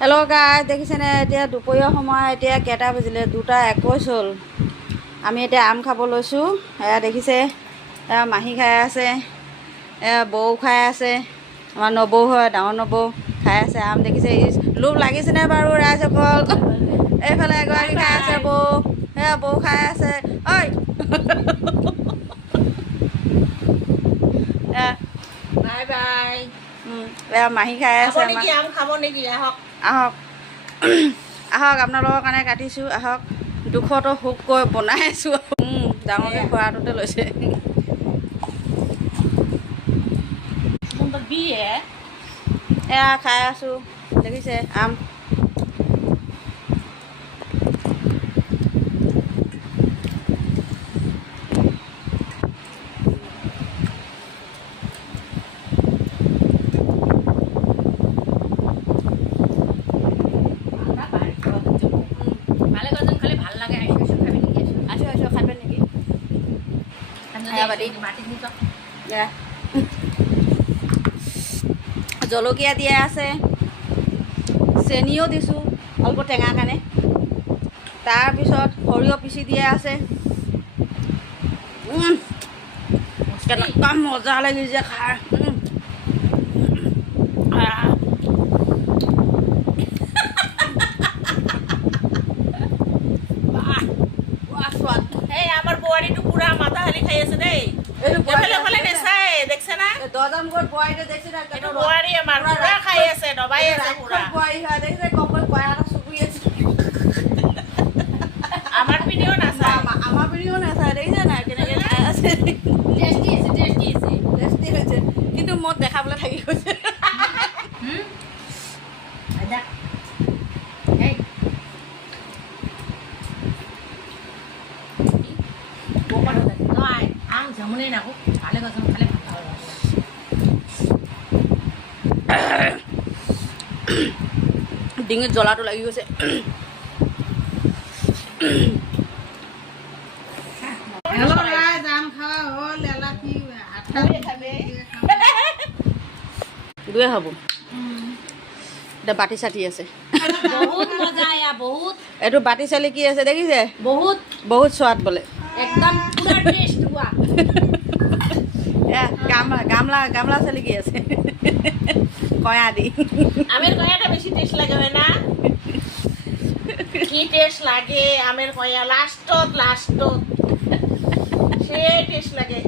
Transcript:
Hello' guys, দেখিছেনে এতিয়া দুপৰীয়া সময়, এতিয়া কেইটা বাজিলে? 2:21 হ'ল। আমি এতিয়া আম খাব লৈছোঁ। এয়া দেখিছে, এয়া মাহী খাই আছে, এয়া বৌ খাই আছে, আমাৰ নবৌ হয়, ডাঙৰ নবৌ খাই আছে আম। দেখিছে, লোভ লাগিছেনে বাৰু ৰাইজসকল? এইফালে এগৰাকী খাই আছে, বৌ, এয়া বৌ খাই আছে। ঐ বাই বাই। এয়া মাহী খাই আছে। আম খাব নেকি? আহক আহক আহক, আপোনালোকৰ কাৰণে কাটিছোঁ। আহক, দুখতো সুখকৈ বনাই আছোঁ। ডাঙৰকৈ খোৱাটোতে লৈছে। এয়া খাই আছোঁ, দেখিছে আম। জলকীয়া দিয়া আছে, চেনিও দিছোঁ অলপ টেঙা কাৰণে। তাৰপিছত সৰিয়হ পিচি দিয়া আছে। কেনেকুৱা মজা লাগিছে খাই। এই আমাৰ বোৱাৰীটো পুৰা মাথা হালি খাই আছে দেই। বোৱাৰী আমাৰ পুৰা খাই আছে, দবাই আছে পুৰা। আমাৰ পিনেও নাচায়, আমাৰ পিনেও নাচায়। দেখিছে নাই কেনেকৈ খাই আছে? টেষ্টি হৈছে, কিন্তু মোক দেখাবলৈ থাকি গৈছে। আম জামুনে নাকো ভালে গছ খালে ডিঙিত জ্বলাটো লাগি গৈছে। দুয়ে হ'ব। এতিয়া বাতি চাতি আছে, বহুত মজা। বহুত এইটো বাতি চালি কি আছে দেখিছে? বহুত বহুত সোৱাদ বোলে। একদম পুৰা টেষ্ট হোৱা। গামলা চালি কি আছে? কয়া দি আমের কয়াটা বেশি টেস্ট লাগে হয় না? কি টেস্ট লাগে আমের কয়া লাস্টত সেই টেস্ট লাগে।